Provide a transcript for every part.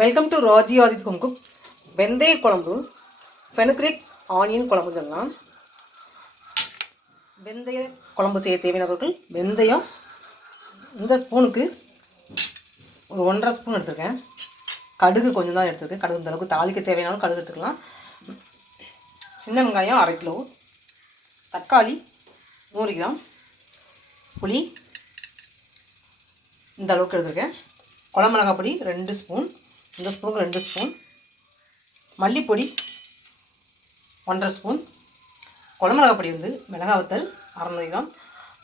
Welcome to Raji Aadhit home வெந்தய குழம்பு fenugreek onion குழம்பு சொல்லலாம் வெந்தய குழம்பு செய்ய தேவையான பொருட்கள் வெந்தயம் இந்த ஸ்பூனுக்கு ஒரு ஒன்றரை ஸ்பூன் எடுத்திருக்கேன். கடுகு கொஞ்சம் தான் எடுத்துருக்கேன். கடுகு இந்த அளவுக்கு தாளிக்க தேவையானாலும் கடுகு எடுத்துக்கலாம். சின்ன வெங்காயம் அரை கிலோ. தக்காளி நூறு கிராம். புளி இந்த அளவுக்கு எடுத்திருக்கேன். குழம்புமிளகாய் பொடி ரெண்டு ஸ்பூன் இந்த ஸ்பூனுக்கு ரெண்டு ஸ்பூன். மல்லிப்பொடி ஒன்றரை ஸ்பூன். குழம்புமிளகாய் பொடி வந்து மிளகா வத்தல் அறநூறு கிராம்.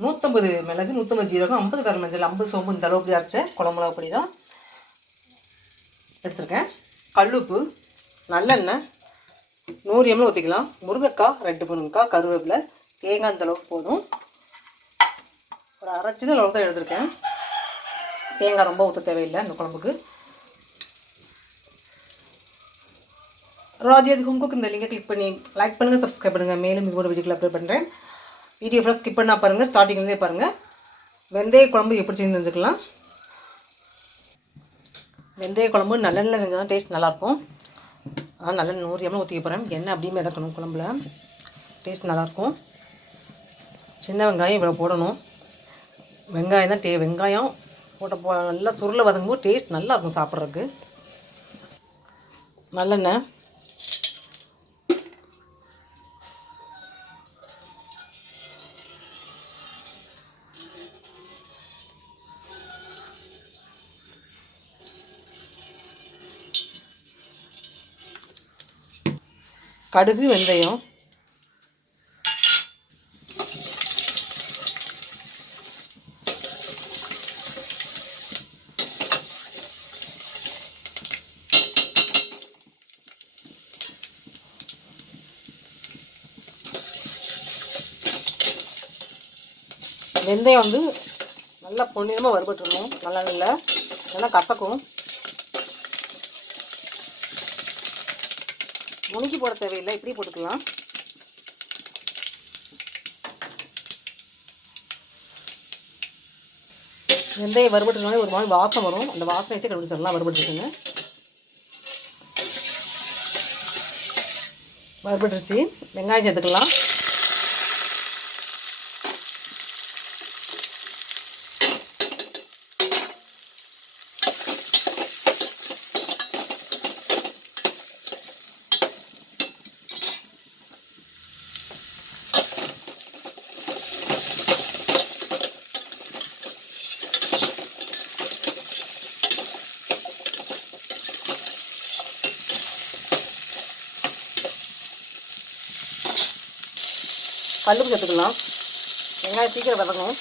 நூற்றம்பது மிளகு நூற்றம்பது ஜீரகம் ஐம்பது கரம் மஞ்சள் ஐம்பது சோம்பு இந்த அளவுக்கு அரைச்ச குழம்புமிளகா பொடி தான் எடுத்திருக்கேன். கல்லுப்பு நல்லெண்ணெய் நூறு எம்எல் ஊற்றிக்கலாம் முருங்கைக்காய் ரெண்டு முருங்கைக்காய் கருவேப்பிலை தேங்காய் இந்த அளவுக்கு போதும். ஒரு அரைச்சின அளவுக்கு தான் எடுத்திருக்கேன். தேங்காய் ரொம்ப ஊற்ற தேவையில்லை இந்த குழம்புக்கு. ராஜேது ஹோம்குக் இந்த லிங்கை கிளிக் பண்ணி லைக் பண்ணுங்கள் சப்ஸ்கிரைப் பண்ணுங்கள் மேலும் இது ஒரு வீடியோக்கள் அப்லோட் பண்ணுறேன் வீடியோ ஃபுல்லாக ஸ்கிப் பண்ணால் பாருங்கள் ஸ்டார்டிங்லேருந்தே பாருங்கள் வெந்தய குழம்பு எப்படி செஞ்சு தெரிஞ்சுக்கலாம் வெந்தய குழம்பு நல்லெண்ணெய் செஞ்சால் தான் டேஸ்ட் நல்லாயிருக்கும். ஆனால் நல்லெண்ணெய் நூறு எம்எல் ஊற்றிக்க போகிறேன் எண்ணெய் அப்படியே மிதக்கணும் குழம்புல. டேஸ்ட் நல்லாயிருக்கும். சின்ன வெங்காயம் இவ்வளோ போடணும். வெங்காயம் தான் டே வெங்காயம் போட்ட போ நல்லா சுருளை வதங்கும்போது டேஸ்ட் நல்லாயிருக்கும் சாப்பிட்றதுக்கு. நல்லெண்ணெய். கடுகு வெந்தயம். வெந்தயம் வந்து நல்லா பொன்னிறமாக வறுபட்டுருணும் நல்லா நல்லா நல்லா கசக்கும். முணுக்கி போட தேவையில்லை இப்படி போட்டுக்கலாம். வெந்தயம் வறுபட்டுனாலே ஒரு மாதிரி வாசம் வரும். அந்த வாசனை வச்சு கண்டுபிடிச்சிடலாம் வறுபட்டுருச்சுங்க. வறுபட்டுருச்சு. வெங்காயம் சேர்த்துக்கலாம். கல்லுப்பு சேர்த்துக்கலாம் வெங்காயம் சீக்கிரம் வதங்கும்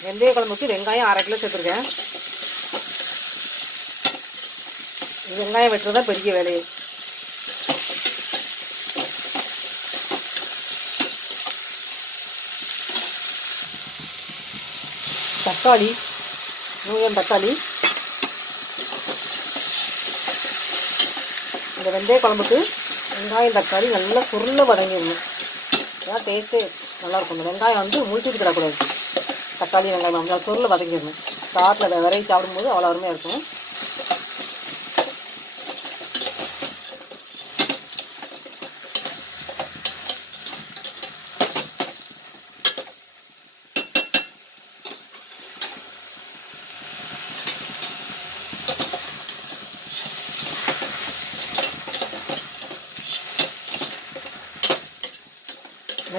வெந்தய குழம்புக்கு வெங்காயம் அரை கிலோ சேர்த்துருக்கேன் இது வெங்காயம் வெட்டுறது தான் பெரிய வேலையே தக்காளி நூறு தக்காளி. இந்த வெந்தய குழம்புக்கு வெங்காயம் தக்காளி நல்லா சுருள வதங்கிடணும். ஏன்னா டேஸ்ட்டே நல்லாயிருக்கும் இந்த வெங்காயம் வந்து முழிச்சுட்டு தரக்கூடாது. தக்காளி வெங்காயம் நல்லா சுருள வதங்கிடணும். சாட்டில் விரைவி சாப்பிடும்போது அவ்வளோ அருமையாக இருக்கும்.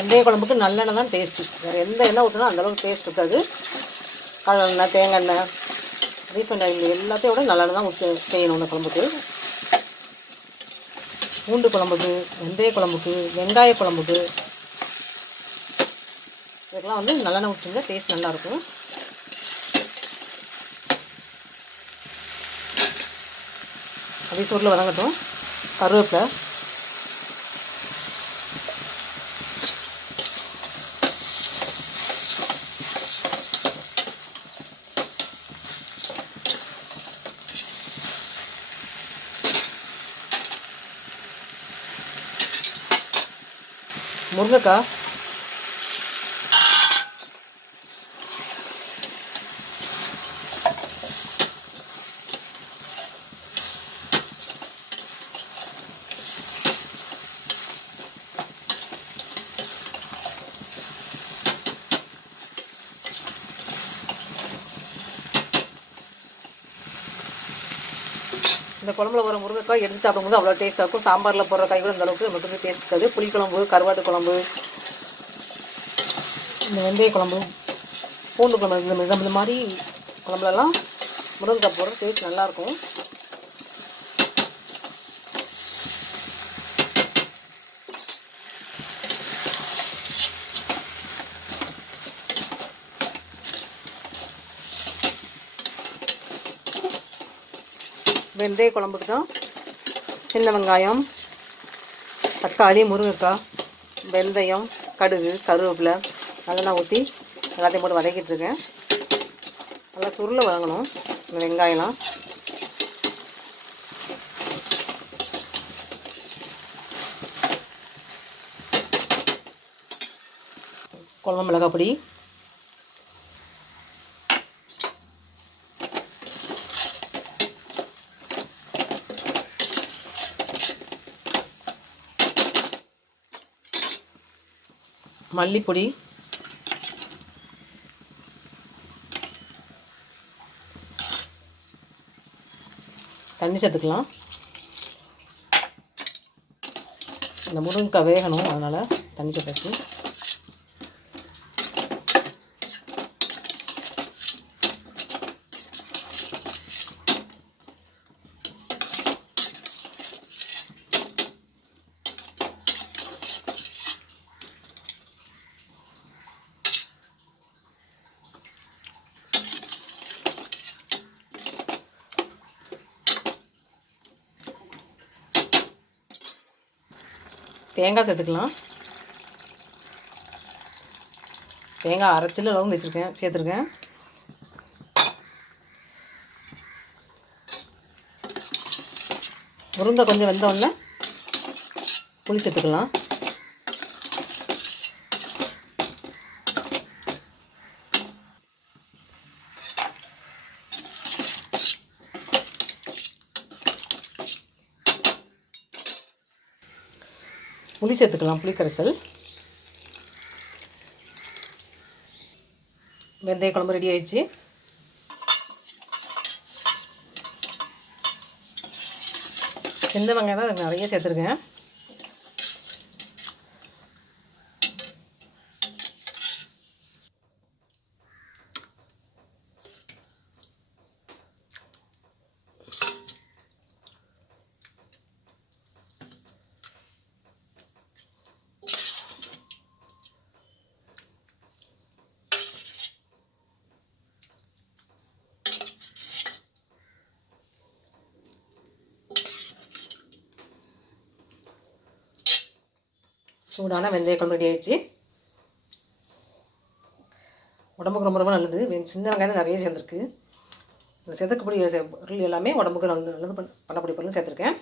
வெந்தய குழம்புக்கு நல்லெண்ணெய் தான் டேஸ்ட்டு வேறு எந்த எண்ணெய் ஊற்றினா அந்தளவுக்கு டேஸ்ட் இருக்காது. கடலெண்ணெய் தேங்காய் எண்ணெய் ரீஃபைண்ட் ஆயில் எல்லாத்தையும் விட நல்லெண்ணெய் தான் ஊற்றி செய்யணும் இந்த குழம்புக்கு. பூண்டு குழம்புக்கு வெந்தய குழம்புக்கு வெங்காய குழம்புக்கு. இதுக்கெல்லாம் வந்து நல்லெண்ணெய் ஊற்றிங்க டேஸ்ட் நல்லாயிருக்கும் அப்படியே சூரில் வதங்கட்டும். கருவேப்பிலை. முருங்கைக்காய். இந்த குழம்புல வர முருங்கைக்காய் எடுத்து சாப்பிடும்போது அவ்வளோ டேஸ்ட்டாக இருக்கும். சாம்பாரில் போடுற காய் கூட இந்த அளவுக்கு நமக்கு வந்து டேஸ்ட் இருக்காது. புளிக்குழம்பு கருவாட்டு குழம்பு இந்த வெந்தய குழம்பு பூண்டு குழம்பு இந்த மாதிரி இந்த மாதிரி குழம்புலலாம் முருங்கைக்காய் போடுற டேஸ்ட் நல்லாயிருக்கும் வெந்தய குழம்புக்கு தான் சின்ன வெங்காயம் தக்காளி முருங்கைக்காய் வெந்தயம் கடுகு கருவேப்பிலை அதெல்லாம் ஊற்றி எல்லாத்தையும் போட்டு வதக்கிட்டு இருக்கேன். நல்லா சுருளை வதங்கணும் இந்த வெங்காயம்லாம். குழம்பு மிளகாய் மல்லிப்பொடி. தண்ணி சேர்த்துக்கலாம். இந்த முருங்கைக்காய் வேகணும் அதனால் தண்ணி சேர்த்தாச்சு. தேங்காய் சேர்த்துக்கலாம். தேங்காய் அரைச்சில் அளவு வச்சுருக்கேன் சேர்த்துருக்கேன். முருங்கை கொஞ்சம் வெந்த புளி சேர்த்துக்கலாம். புளி சேர்த்துக்கலாம் புளிக்கரைசல். வெந்தய குழம்பு ரெடி ஆயிடுச்சு. வெந்த வெங்காயம் தான் அதுக்கு நிறைய சேர்த்துருக்கேன். சூடான வெந்தய குழம்பு ரெடி ஆயிடுச்சு. உடம்புக்கு ரொம்ப ரொம்ப நல்லது. சின்ன வெங்காயம் நிறைய சேர்ந்துருக்கு. இந்த செதுக்கக்கூடிய பொருள் எல்லாமே உடம்புக்கு நல்லது நல்லது பண்ண பண்ணக்கூடிய பொருள் சேர்த்துருக்கேன்.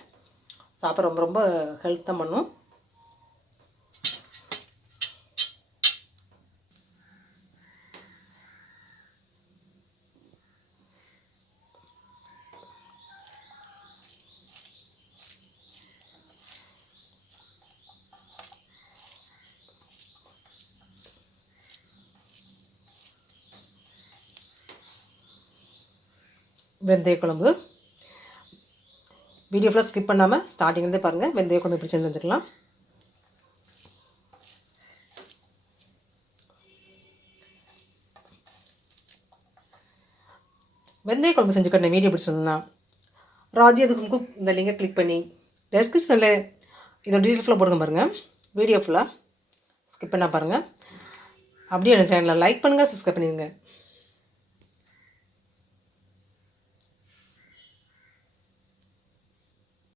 சாப்பிட ரொம்ப ரொம்ப ஹெல்த்தாக பண்ணும். வெந்தய குழம்பு வீடியோ ஃபுல்லாக ஸ்கிப் பண்ணாமல் ஸ்டார்டிங்லேருந்தே பாருங்கள் வெந்தய குழம்பு எப்படி செஞ்சு வச்சுக்கலாம் வெந்தய குழம்பு செஞ்சுக்கணும் வீடியோ பிடிச்சிருந்தா ராஜி அதுக்கு குக் இந்த லிங்கை கிளிக் பண்ணி டெஸ்கிரிப்ஷனில் இதோட டீட்டெயில் ஃபுல்லாக போடுங்க பாருங்கள் வீடியோ ஃபுல்லாக ஸ்கிப் பண்ணால் பாருங்கள் அப்படியே என் சேனலில் லைக் பண்ணுங்கள் சப்ஸ்கிரைப் பண்ணிடுங்க.